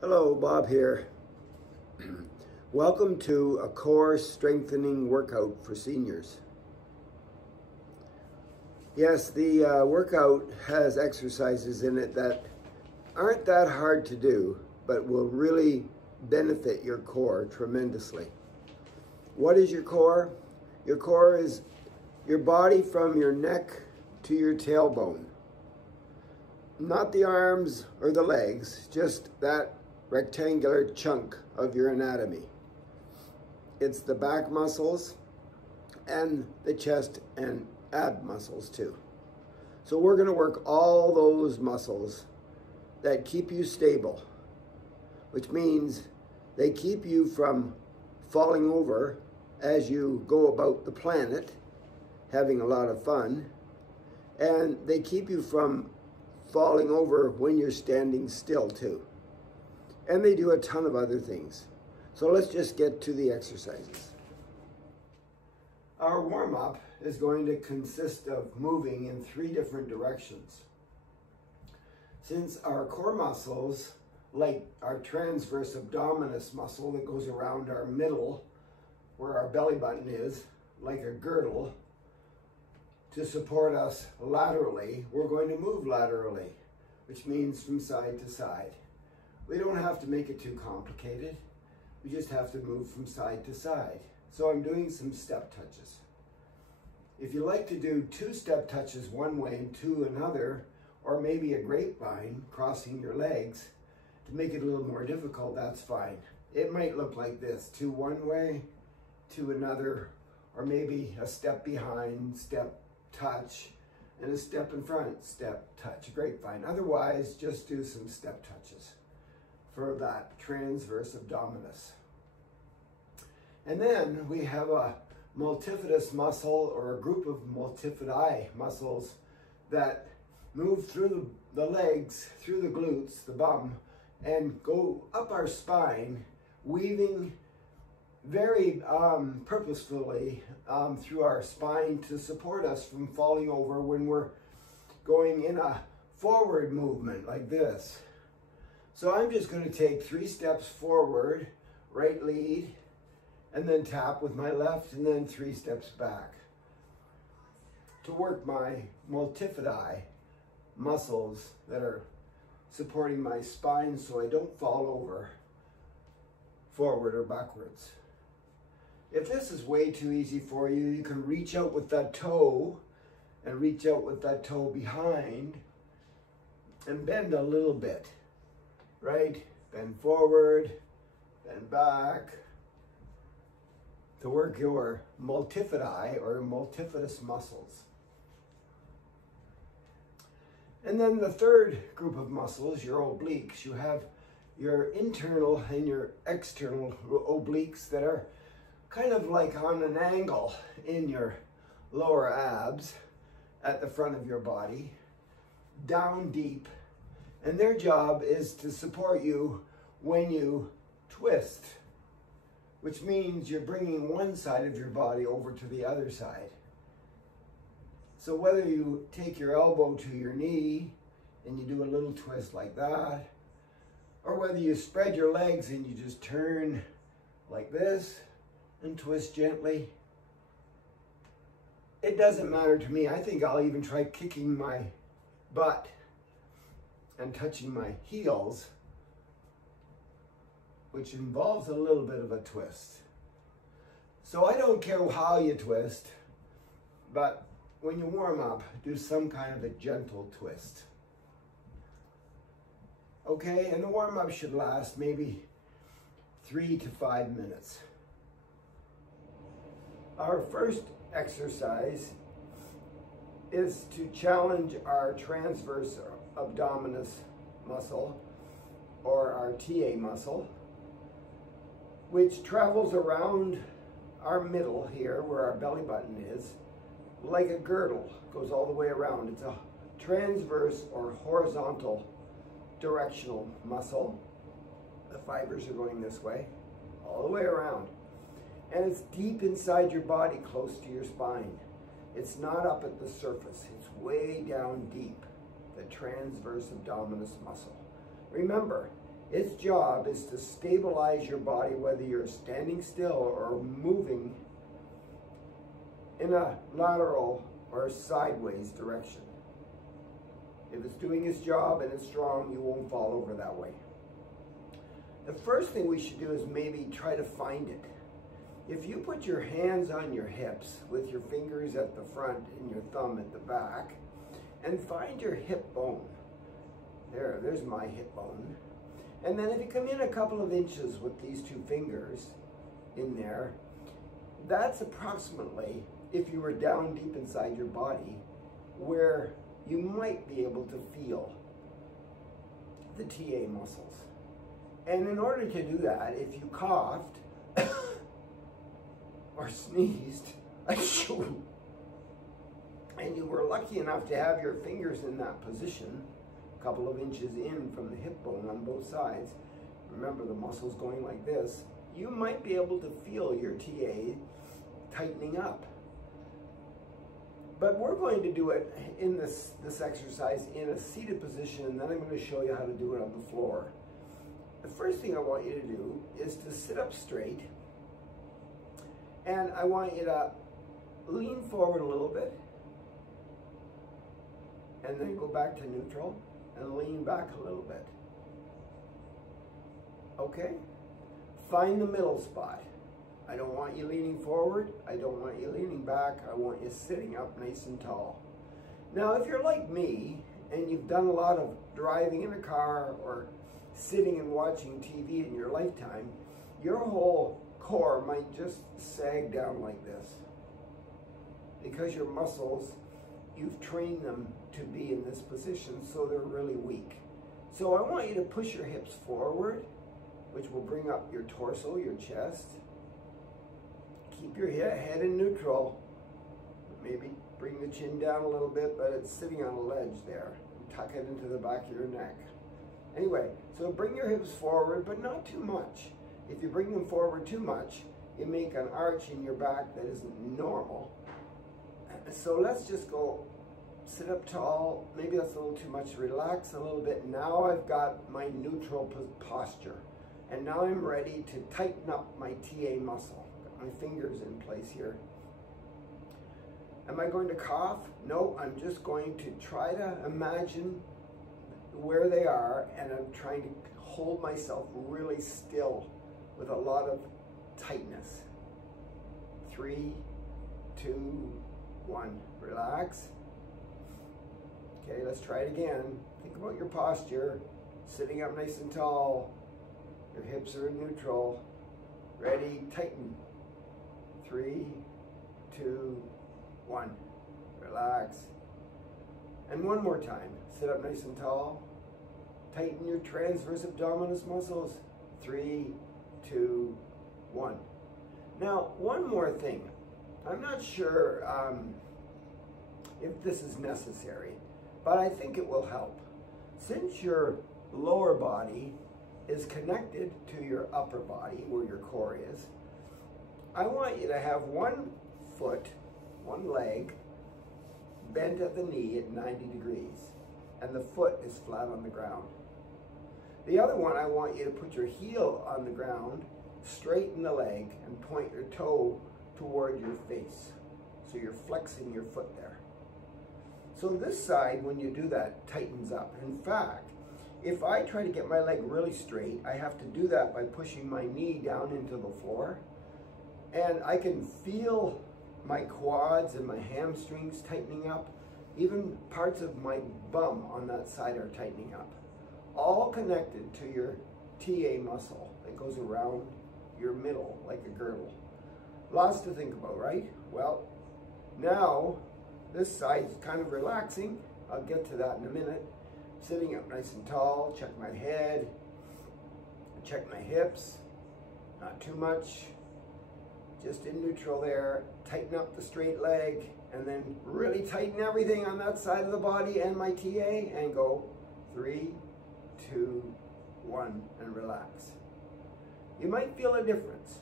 Hello, Bob here. Welcome to a core strengthening workout for seniors. Yes, the workout has exercises in it that aren't that hard to do, but will really benefit your core tremendously. What is your core? Your core is your body from your neck to your tailbone. Not the arms or the legs, just that rectangular chunk of your anatomy. It's the back muscles and the chest and ab muscles too. So we're going to work all those muscles that keep you stable, which means they keep you from falling over as you go about the planet, having a lot of fun, and they keep you from falling over when you're standing still too. And they do a ton of other things. So let's just get to the exercises. Our warm-up is going to consist of moving in 3 different directions. Since our core muscles, like our transverse abdominis muscle that goes around our middle, where our belly button is, like a girdle, to support us laterally, we're going to move laterally, which means from side to side. We don't have to make it too complicated. We just have to move from side to side. So I'm doing some step touches. If you like to do 2 step touches one way and 2 another, or maybe a grapevine crossing your legs to make it a little more difficult, that's fine. It might look like this: 2 one way, 2 another, or maybe a step behind, step touch, and a step in front, step touch, grapevine. Otherwise, just do some step touches for that transverse abdominis. And then we have a multifidus muscle, or a group of multifidi muscles that move through the legs, through the glutes, the bum, and go up our spine, weaving very purposefully through our spine to support us from falling over when we're going in a forward movement like this. So I'm just going to take 3 steps forward, right lead, and then tap with my left, and then 3 steps back to work my multifidi muscles that are supporting my spine so I don't fall over forward or backwards. If this is way too easy for you, you can reach out with that toe and reach out with that toe behind and bend a little bit. Right? Bend forward, bend back to work your multifidi or multifidus muscles. And then the third group of muscles, your obliques. You have your internal and your external obliques that are kind of like on an angle in your lower abs at the front of your body, down deep. And their job is to support you when you twist, which means you're bringing one side of your body over to the other side. So whether you take your elbow to your knee and you do a little twist like that, or whether you spread your legs and you just turn like this and twist gently, it doesn't matter to me. I think I'll even try kicking my butt and touching my heels, which involves a little bit of a twist. So I don't care how you twist, but when you warm up, do some kind of a gentle twist. Okay, and the warm up should last maybe 3 to 5 minutes. Our first exercise is to challenge our transverse abdominis muscle, or our TA muscle, which travels around our middle here where our belly button is, like a girdle, goes all the way around. It's a transverse or horizontal directional muscle. The fibers are going this way, all the way around. And it's deep inside your body, close to your spine. It's not up at the surface, it's way down deep, the transverse abdominis muscle. Remember, Its job is to stabilize your body, whether you're standing still or moving in a lateral or sideways direction. If it's doing its job and it's strong, you won't fall over that way. The first thing we should do is maybe try to find it. If you put your hands on your hips with your fingers at the front and your thumb at the back, and find your hip bone. There's my hip bone. And then if you come in a couple of inches with these two fingers in there, that's approximately, if you were down deep inside your body, where you might be able to feel the TA muscles. And in order to do that, if you coughed or sneezed, and you were lucky enough to have your fingers in that position, a couple of inches in from the hip bone on both sides, remember the muscles going like this, you might be able to feel your TA tightening up. But we're going to do it in this exercise in a seated position, and then I'm going to show you how to do it on the floor. The first thing I want you to do is to sit up straight, and I want you to lean forward a little bit, and then go back to neutral, and lean back a little bit. Okay? Find the middle spot. I don't want you leaning forward. I don't want you leaning back. I want you sitting up nice and tall. Now, if you're like me, and you've done a lot of driving in a car or sitting and watching TV in your lifetime, your whole core might just sag down like this. Because your muscles, you've trained them to be in this position, so they're really weak. So I want you to push your hips forward, which will bring up your torso, your chest. Keep your head in neutral. Maybe bring the chin down a little bit, but it's sitting on a ledge there. Tuck it into the back of your neck. Anyway, so bring your hips forward, but not too much. If you bring them forward too much, you make an arch in your back that isn't normal. So let's just go sit up tall. Maybe that's a little too much. Relax a little bit. Now I've got my neutral posture. And now I'm ready to tighten up my TA muscle. Got my fingers in place here. Am I going to cough? No, I'm just going to try to imagine where they are, and I'm trying to hold myself really still with a lot of tightness. 3, 2, 1. Relax. Okay, let's try it again. Think about your posture. Sitting up nice and tall. Your hips are in neutral. Ready, tighten. 3, 2, 1. Relax. And one more time. Sit up nice and tall. Tighten your transverse abdominis muscles. 3, 2, 1. Now, one more thing. I'm not sure if this is necessary, but I think it will help. Since your lower body is connected to your upper body, where your core is, I want you to have one foot, one leg, bent at the knee at 90 degrees, and the foot is flat on the ground. The other one, I want you to put your heel on the ground, straighten the leg, and point your toe toward your face. So you're flexing your foot there. So this side, when you do that, tightens up. In fact, if I try to get my leg really straight, I have to do that by pushing my knee down into the floor. And I can feel my quads and my hamstrings tightening up. Even parts of my bum on that side are tightening up. All connected to your TA muscle that goes around your middle like a girdle. Lots to think about, right? Well, now this side's kind of relaxing. I'll get to that in a minute. Sitting up nice and tall, check my head, check my hips, not too much, just in neutral there. Tighten up the straight leg, and then really tighten everything on that side of the body and my TA, and go 3, 2, 1, and relax. You might feel a difference.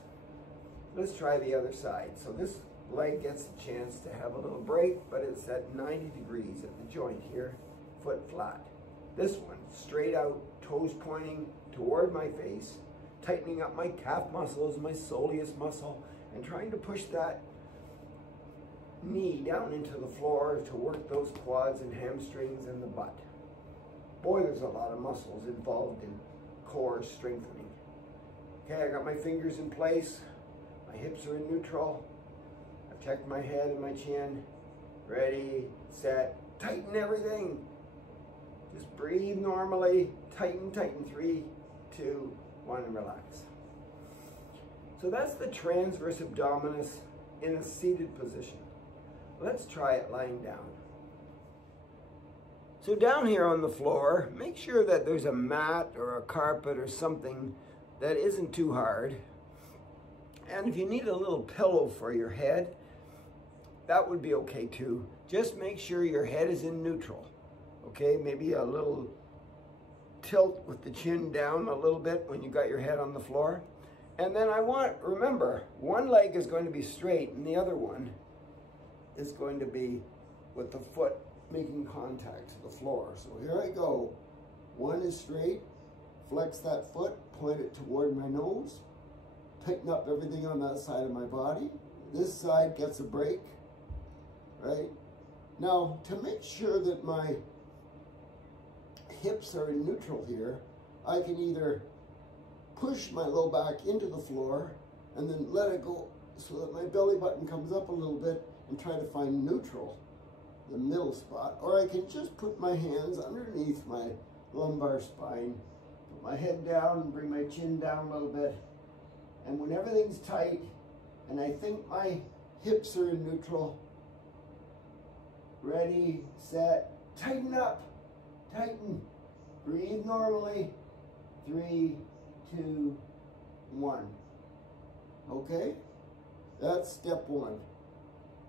Let's try the other side. So this leg gets a chance to have a little break, but it's at 90 degrees at the joint here, foot flat. This one, straight out, toes pointing toward my face, tightening up my calf muscles, my soleus muscle, and trying to push that knee down into the floor to work those quads and hamstrings and the butt. Boy, there's a lot of muscles involved in core strengthening. Okay, I got my fingers in place. My hips are in neutral. I've checked my head and my chin. Ready, set, tighten everything. Just breathe normally. Tighten, tighten. 3, 2, 1, and relax. So that's the transverse abdominis in a seated position. Let's try it lying down. So down here on the floor, make sure that there's a mat or a carpet or something that isn't too hard. And if you need a little pillow for your head, that would be okay too. Just make sure your head is in neutral. Okay, maybe a little tilt with the chin down a little bit when you got your head on the floor. And then remember, one leg is going to be straight and the other one is going to be with the foot making contact to the floor. So here I go. One is straight, flex that foot, point it toward my nose, tighten up everything on that side of my body. This side gets a break, right? Now, to make sure that my hips are in neutral here, I can either push my low back into the floor and then let it go so that my belly button comes up a little bit and try to find neutral, the middle spot, or I can just put my hands underneath my lumbar spine, put my head down and bring my chin down a little bit. And when everything's tight and I think my hips are in neutral, ready, set, tighten up, tighten, breathe normally, 3, 2, 1. Okay, that's step one.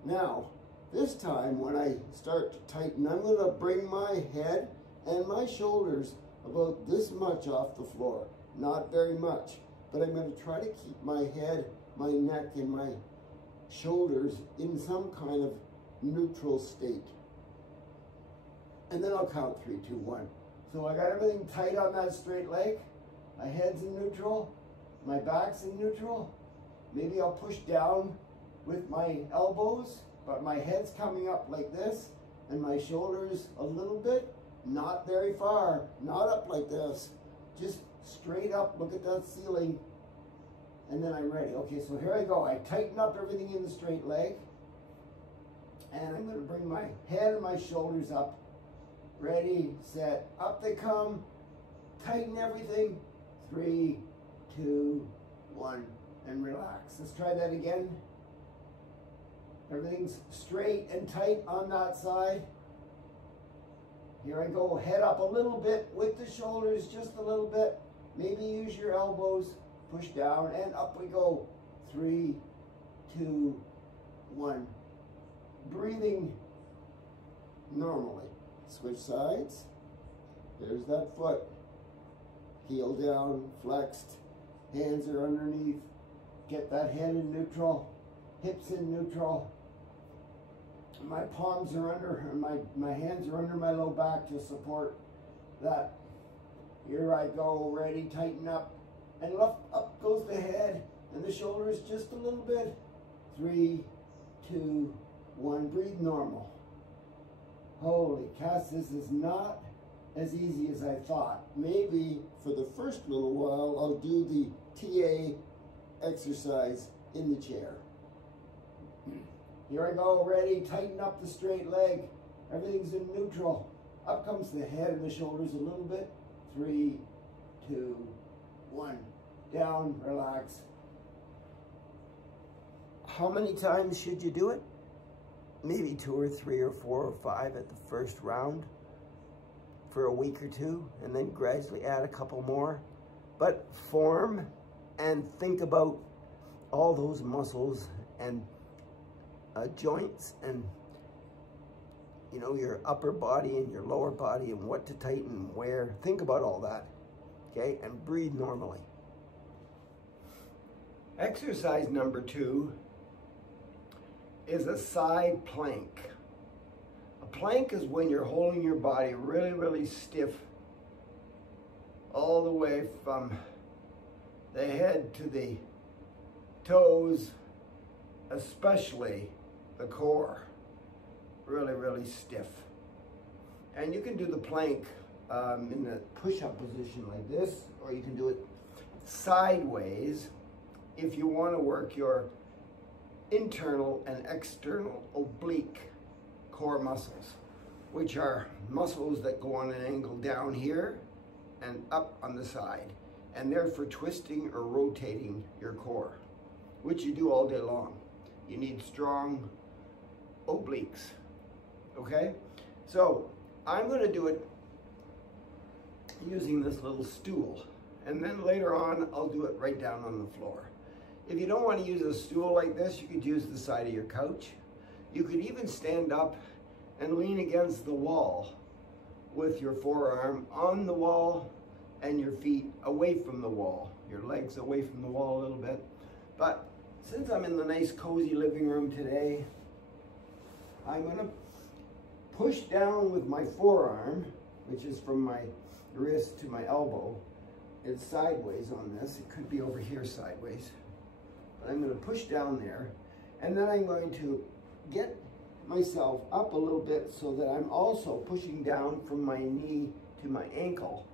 Now, this time when I start to tighten, I'm going to bring my head and my shoulders about this much off the floor. Not very much, but I'm going to try to keep my head, my neck, and my shoulders in some kind of neutral state. And then I'll count 3, 2, 1. So I got everything tight on that straight leg. My head's in neutral. My back's in neutral. Maybe I'll push down with my elbows, but my head's coming up like this, and my shoulders a little bit, not very far, not up like this, just straight up, look at that ceiling, and then I'm ready. Okay, so here I go. I tighten up everything in the straight leg, and I'm going to bring my head and my shoulders up. Ready, set, up they come, tighten everything, 3, 2, 1, and relax. Let's try that again. Everything's straight and tight on that side. Here I go, head up a little bit with the shoulders, just a little bit. Maybe use your elbows, push down, and up we go. 3, 2, 1. Breathing normally. Switch sides. There's that foot. Heel down, flexed. Hands are underneath. Get that head in neutral. Hips in neutral. My palms are under, my hands are under my low back to support that. Here I go, ready, tighten up. And up goes the head and the shoulders just a little bit. 3, 2, 1, breathe normal. Holy cats, this is not as easy as I thought. Maybe for the first little while, I'll do the TA exercise in the chair. Here I go, ready, tighten up the straight leg. Everything's in neutral. Up comes the head and the shoulders a little bit. 3, 2, 1. Down, relax. How many times should you do it? Maybe 2 or 3 or 4 or 5 at the first round for a week or 2, and then gradually add a couple more. But form and think about all those muscles and joints and, you know, your upper body and your lower body and what to tighten and where. Think about all that, okay? And breathe normally. Exercise number 2 is a side plank. A plank is when you're holding your body really, really stiff all the way from the head to the toes, especially the core, really, really stiff. And you can do the plank in the push-up position like this, or you can do it sideways if you want to work your internal and external oblique core muscles, which are muscles that go on an angle down here and up on the side. And they're for twisting or rotating your core, which you do all day long. You need strong obliques, okay? So I'm gonna do it using this little stool. And then later on, I'll do it right down on the floor. If you don't want to use a stool like this, you could use the side of your couch. You could even stand up and lean against the wall with your forearm on the wall and your feet away from the wall, your legs away from the wall a little bit. But since I'm in the nice cozy living room today, I'm gonna push down with my forearm, which is from my wrist to my elbow. It's sideways on this. It could be over here sideways. But I'm gonna push down there, and then I'm going to get myself up a little bit so that I'm also pushing down from my knee to my ankle.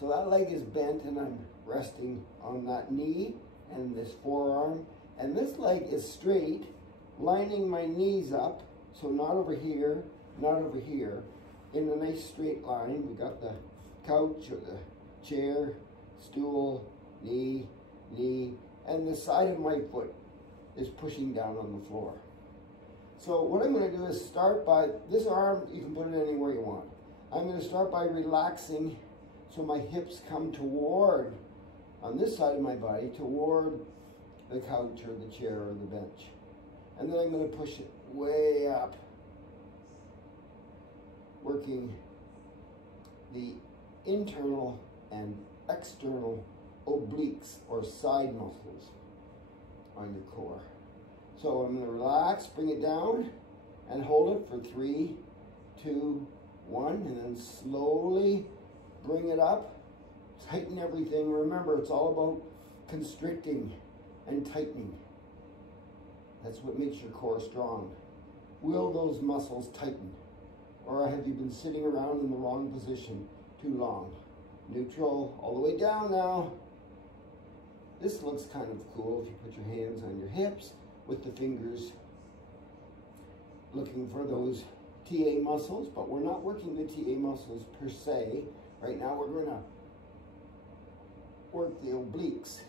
So that leg is bent and I'm resting on that knee and this forearm. And this leg is straight, lining my knees up, so not over here, not over here, in a nice straight line. We got the couch or the chair, stool, knee, knee, and the side of my foot is pushing down on the floor. So what I'm going to do is start by, this arm, you can put it anywhere you want. I'm going to start by relaxing so my hips come toward, on this side of my body, toward the couch or the chair or the bench. And then I'm going to push it way up, working the internal and external obliques or side muscles on your core. So I'm going to relax, bring it down, and hold it for 3, 2, 1, and then slowly bring it up. Tighten everything. Remember, it's all about constricting and tightening. That's what makes your core strong. Will those muscles tighten? Or have you been sitting around in the wrong position too long? Neutral, all the way down now. This looks kind of cool if you put your hands on your hips with the fingers looking for those TA muscles, but we're not working the TA muscles per se. Right now we're going to work the obliques,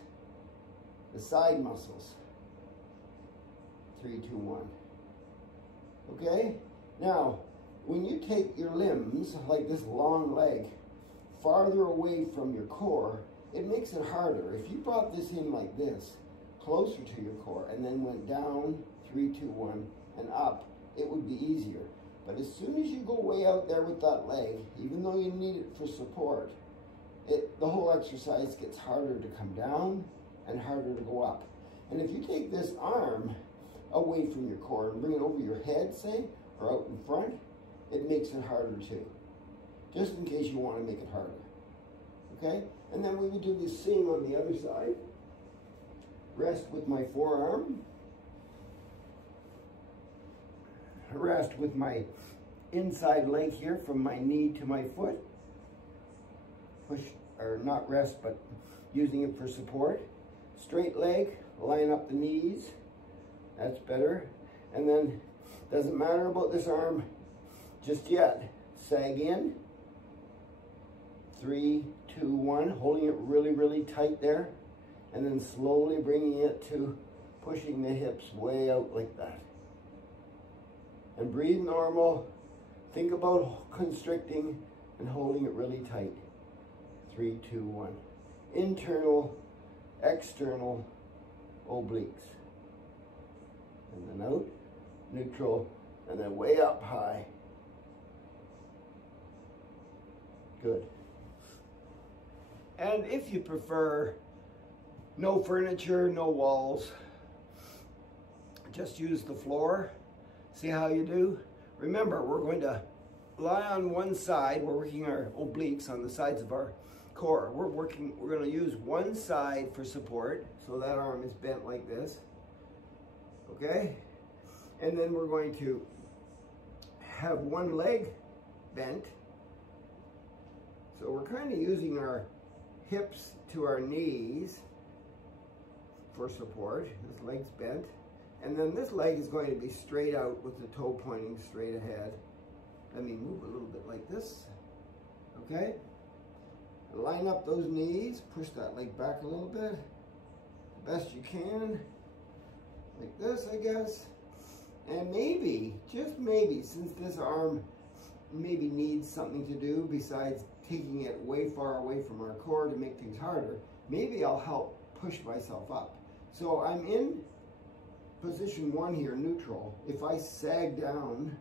the side muscles. 3, 2, 1. Okay? Now, when you take your limbs, like this long leg, farther away from your core, it makes it harder. If you brought this in like this, closer to your core, and then went down, 3, 2, 1, and up, it would be easier. But as soon as you go way out there with that leg, even though you need it for support, the whole exercise gets harder to come down and harder to go up. And if you take this arm away from your core and bring it over your head, say, or out in front, it makes it harder too. Just in case you want to make it harder. Okay? And then we would do the same on the other side. Rest with my forearm. Rest with my inside leg here from my knee to my foot. Push, or not rest, but using it for support. Straight leg, line up the knees. That's better. And then, doesn't matter about this arm just yet. Sag in. 3, 2, 1, holding it really, really tight there. And then slowly bringing it to pushing the hips way out like that. And breathe normal. Think about constricting and holding it really tight. 3, 2, 1. Internal, external obliques. And then out, neutral, and then way up high. Good. And if you prefer no furniture, no walls, just use the floor. See how you do? Remember, we're going to lie on one side. We're working our obliques on the sides of our core. We're going to use one side for support, so that arm is bent like this, okay? And then we're going to have one leg bent. So we're kind of using our hips to our knees for support. This leg's bent. And then this leg is going to be straight out with the toe pointing straight ahead. Let me move a little bit like this, okay? Line up those knees, push that leg back a little bit, the best you can, like this, I guess. And maybe, just maybe, since this arm maybe needs something to do besides taking it way far away from our core to make things harder, maybe I'll help push myself up. So I'm in position 1 here, neutral. If I sag down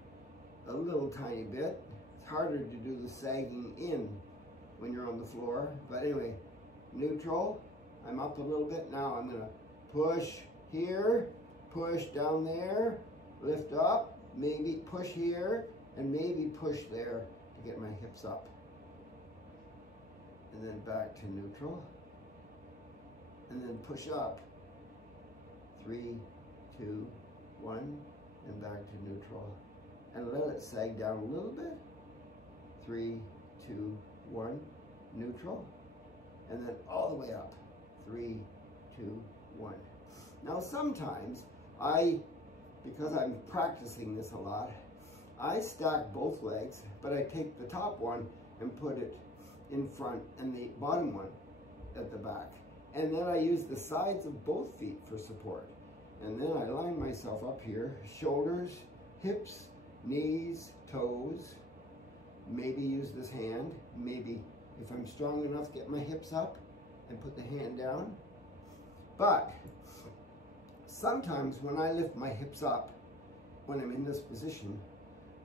a little tiny bit, it's harder to do the sagging in when you're on the floor. But anyway, neutral, I'm up a little bit. Now I'm gonna push here, push down there, lift up, maybe push here, and maybe push there to get my hips up. And then back to neutral. And then push up. 3, 2, 1, and back to neutral. And let it sag down a little bit. 3, 2, 1, neutral. And then all the way up. 3, 2, 1. Now sometimes because I'm practicing this a lot, I stack both legs, but I take the top one and put it in front and the bottom one at the back. And then I use the sides of both feet for support. And then I line myself up here, shoulders, hips, knees, toes. Maybe use this hand. Maybe if I'm strong enough, get my hips up and put the hand down. But sometimes when I lift my hips up, when I'm in this position,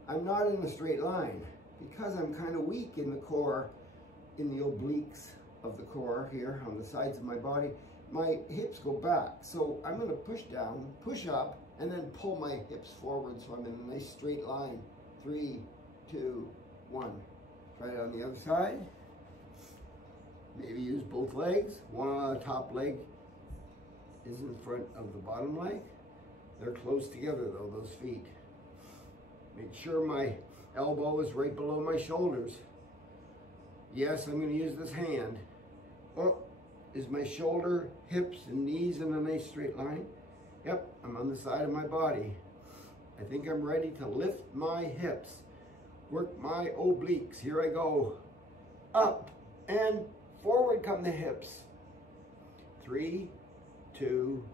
I'm not in a straight line because I'm kind of weak in the core, in the obliques of the core here on the sides of my body. My hips go back. So I'm going to push down, push up, and then pull my hips forward so I'm in a nice straight line. 3, 2, 1. Try it on the other side. Maybe use both legs. One top leg is in front of the bottom leg. They're close together though, those feet. Make sure my elbow is right below my shoulders. Yes, I'm going to use this hand. Oh, is my shoulder, hips, and knees in a nice straight line? Yep, I'm on the side of my body. I think I'm ready to lift my hips. Work my obliques. Here I go. Up and forward come the hips. 3, 2,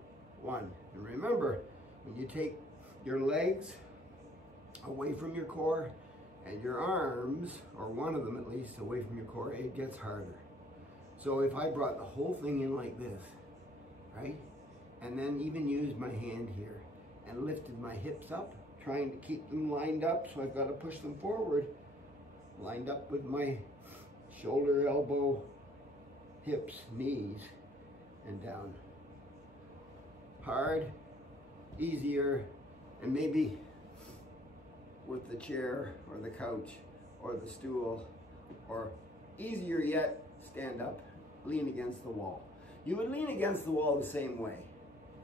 1. And remember, when you take your legs away from your core and your arms, or one of them at least, away from your core, it gets harder. So if I brought the whole thing in like this, right? And then even used my hand here and lifted my hips up, trying to keep them lined up, so I've got to push them forward, lined up with my shoulder, elbow, hips, knees, and down. Hard, easier, and maybe with the chair or the couch or the stool, or easier yet, stand up, lean against the wall. You would lean against the wall the same way.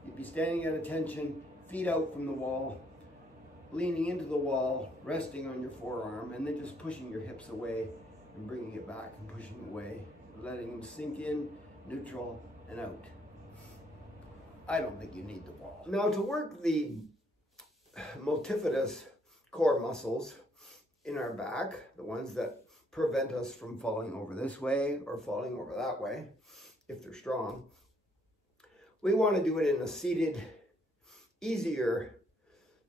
You'd be standing at attention, feet out from the wall, leaning into the wall, resting on your forearm, and then just pushing your hips away and bringing it back and pushing away, letting them sink in, neutral, and out. I don't think you need the wall. Now to work the multifidus core muscles in our back, the ones that prevent us from falling over this way or falling over that way, if they're strong, we want to do it in a seated, easier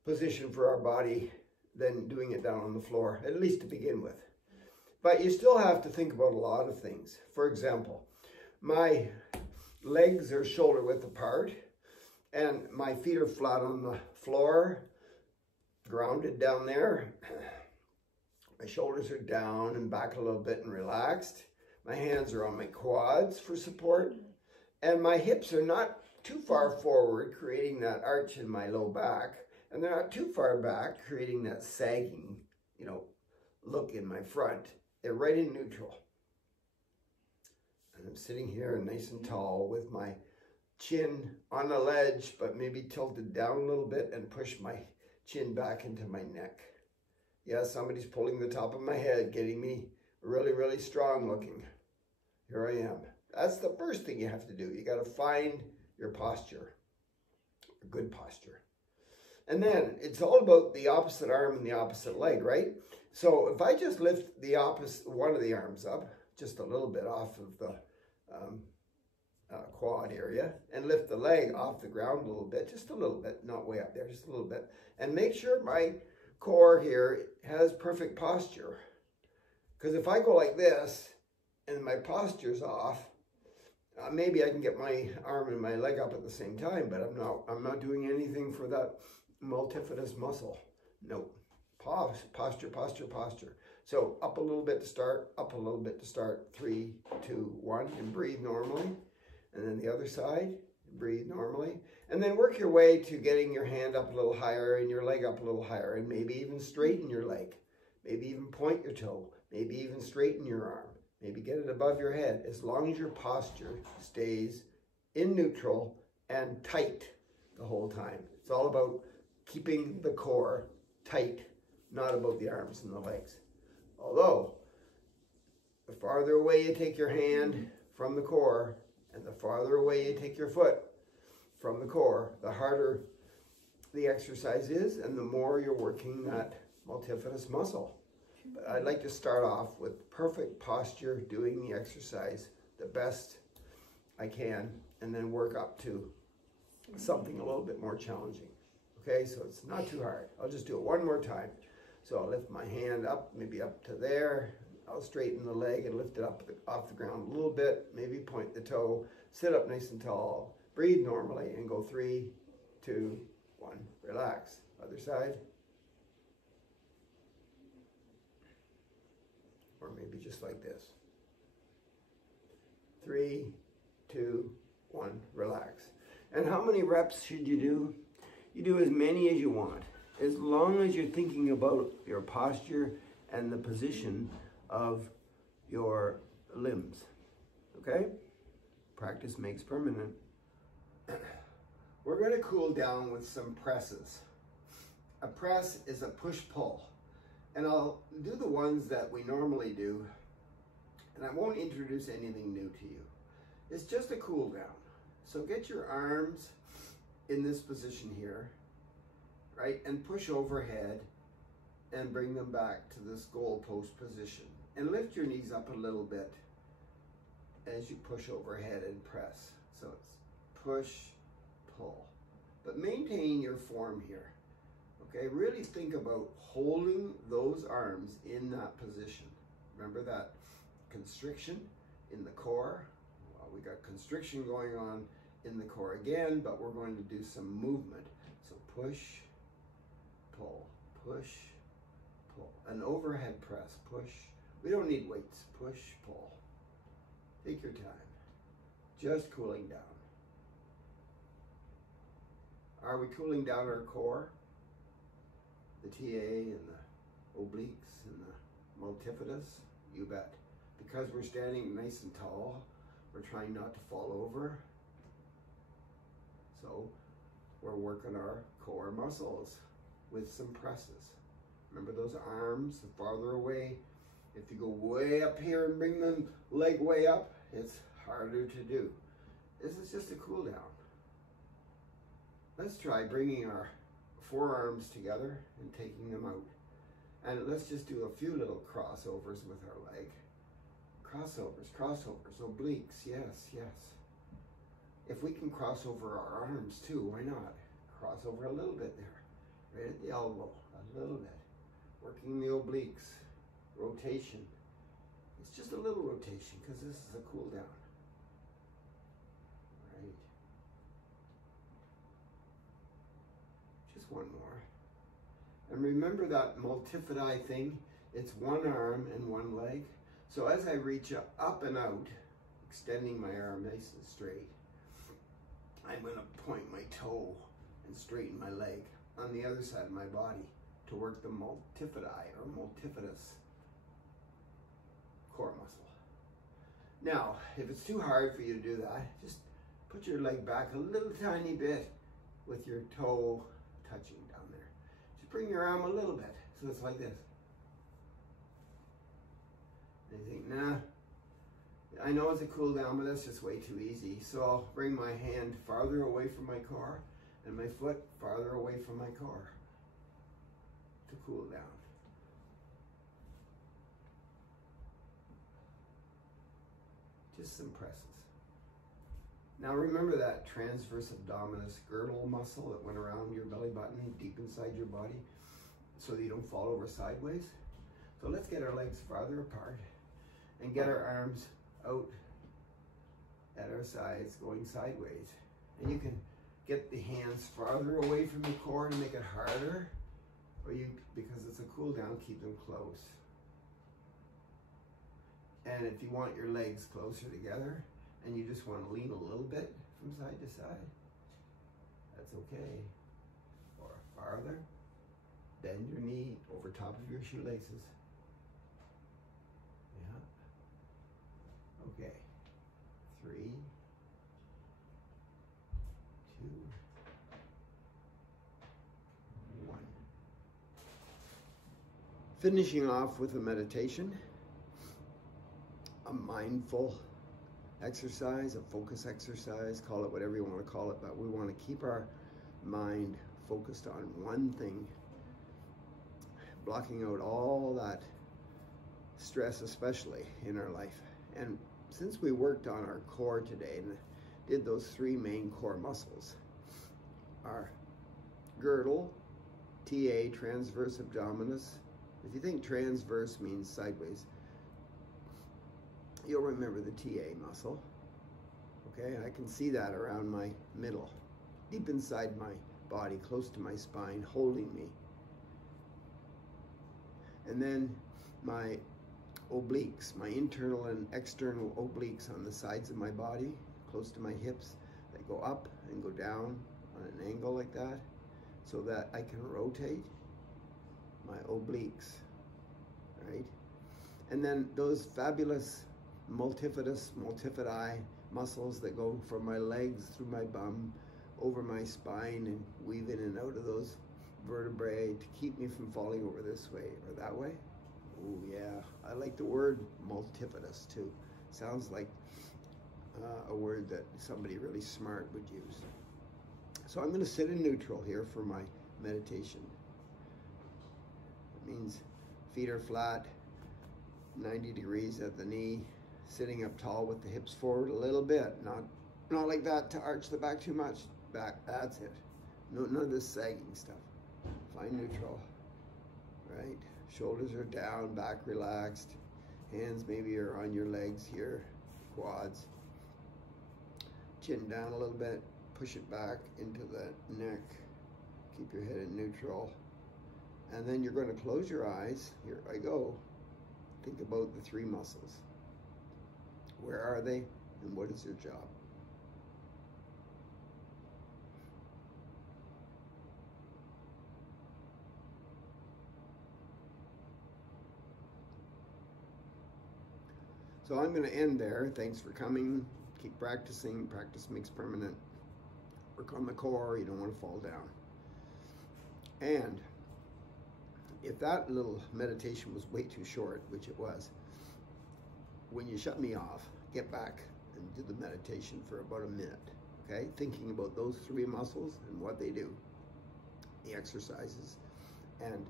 position for our body than doing it down on the floor, at least to begin with. But you still have to think about a lot of things. For example, my legs are shoulder width apart and my feet are flat on the floor, grounded down there. My shoulders are down and back a little bit and relaxed. My hands are on my quads for support. And my hips are not too far forward, creating that arch in my low back. And they're not too far back, creating that sagging, look in my front. They're right in neutral. And I'm sitting here nice and tall with my chin on a ledge, but maybe tilted down a little bit and push my chin back into my neck. Yeah, somebody's pulling the top of my head, getting me really, really strong looking. Here I am. That's the first thing you have to do. You got to find your posture, a good posture. And then it's all about the opposite arm and the opposite leg, right? So if I just lift the opposite, one of the arms up, just a little bit off of the quad area, and lift the leg off the ground a little bit, just a little bit, not way up there, just a little bit, and make sure my core here has perfect posture. Because if I go like this and my posture's off, maybe I can get my arm and my leg up at the same time, but I'm not doing anything for that multifidus muscle. Nope. Posture, posture, posture. So up a little bit to start, up a little bit to start. 3, 2, 1, and breathe normally. And then the other side, breathe normally. And then work your way to getting your hand up a little higher and your leg up a little higher, and maybe even straighten your leg. Maybe even point your toe. Maybe even straighten your arm. Maybe get it above your head, as long as your posture stays in neutral and tight the whole time. It's all about keeping the core tight, not about the arms and the legs. Although, the farther away you take your hand from the core, and the farther away you take your foot from the core, the harder the exercise is, and the more you're working that multifidus muscle. But I'd like to start off with perfect posture, doing the exercise the best I can, and then work up to something a little bit more challenging. Okay, so it's not too hard. I'll just do it one more time. So I'll lift my hand up, maybe up to there. I'll straighten the leg and lift it up off the ground a little bit, maybe point the toe, sit up nice and tall, breathe normally, and go 3, 2, 1, relax. Other side. Or maybe just like this. 3, 2, 1, relax. And how many reps should you do? You do as many as you want, as long as you're thinking about your posture and the position of your limbs. Okay? Practice makes permanent. We're going to cool down with some presses. A press is a push-pull. And I'll do the ones that we normally do, and I won't introduce anything new to you. It's just a cool down. So get your arms in this position here, right? And push overhead and bring them back to this goalpost position. And lift your knees up a little bit as you push overhead and press. So it's push, pull. But maintain your form here. Okay, really think about holding those arms in that position. Remember that constriction in the core? Well, we got constriction going on in the core again, but we're going to do some movement. So push, pull, push, pull. An overhead press, push. We don't need weights. Push, pull. Take your time. Just cooling down. Are we cooling down our core? The TA and the obliques and the multifidus? You bet. Because we're standing nice and tall, we're trying not to fall over. So we're working our core muscles with some presses. Remember those arms, the farther away. If you go way up here and bring the leg way up, it's harder to do. This is just a cool down. Let's try bringing our forearms together and taking them out. And let's just do a few little crossovers with our leg. Crossovers, crossovers, obliques, yes, yes. If we can cross over our arms too, why not? Cross over a little bit there, right at the elbow, a little bit. Working the obliques, rotation. It's just a little rotation because this is a cool down. Right. Just one more. And remember that multifidi thing? It's one arm and one leg. So as I reach up and out, extending my arm nice and straight, I'm going to point my toe and straighten my leg on the other side of my body to work the multifidi or multifidus core muscle. Now, if it's too hard for you to do that, just put your leg back a little tiny bit with your toe touching down there. Just bring your arm a little bit, so it's like this. And you think, nah, I know it's a cool down, but that's just way too easy. So I'll bring my hand farther away from my core and my foot farther away from my core to cool down. Just some presses. Now remember that transverse abdominis girdle muscle that went around your belly button, deep inside your body, so that you don't fall over sideways? So let's get our legs farther apart and get our arms out at our sides, going sideways. And you can get the hands farther away from the core to make it harder, or you, because it's a cool down, keep them close. And if you want your legs closer together and you just want to lean a little bit from side to side, that's okay. Or farther, bend your knee over top of your shoelaces. Yeah. Okay. 3, 2. Finishing off with a meditation, a mindful exercise, a focus exercise, call it whatever you want to call it, but we want to keep our mind focused on one thing, blocking out all that stress, especially in our life. And since we worked on our core today and did those 3 main core muscles, our girdle, TA, transverse abdominis. If you think transverse means sideways, you'll remember the TA muscle. Okay, I can see that around my middle, deep inside my body, close to my spine, holding me. And then my obliques, my internal and external obliques on the sides of my body, close to my hips, that go up and go down on an angle like that, so that I can rotate my obliques, right? And then those fabulous multifidi muscles that go from my legs through my bum, over my spine, and weave in and out of those vertebrae to keep me from falling over this way or that way. Oh yeah, I like the word multifidus too. Sounds like a word that somebody really smart would use. So I'm going to sit in neutral here for my meditation. It means feet are flat, 90 degrees at the knee, sitting up tall with the hips forward a little bit, not like that to arch the back too much. Back, that's it. No, none of this sagging stuff. Find neutral, right? Shoulders are down, back relaxed. Hands maybe are on your legs here, quads. Chin down a little bit, push it back into the neck. Keep your head in neutral. And then you're going to close your eyes. Here I go. Think about the 3 muscles. Where are they and what is their job? So I'm going to end there. Thanks for coming. Keep practicing. Practice makes permanent. Work on the core. You don't want to fall down. And if that little meditation was way too short, which it was, when you shut me off, get back and do the meditation for about a minute, okay? Thinking about those 3 muscles and what they do, the exercises, and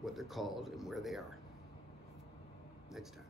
what they're called and where they are. Next time.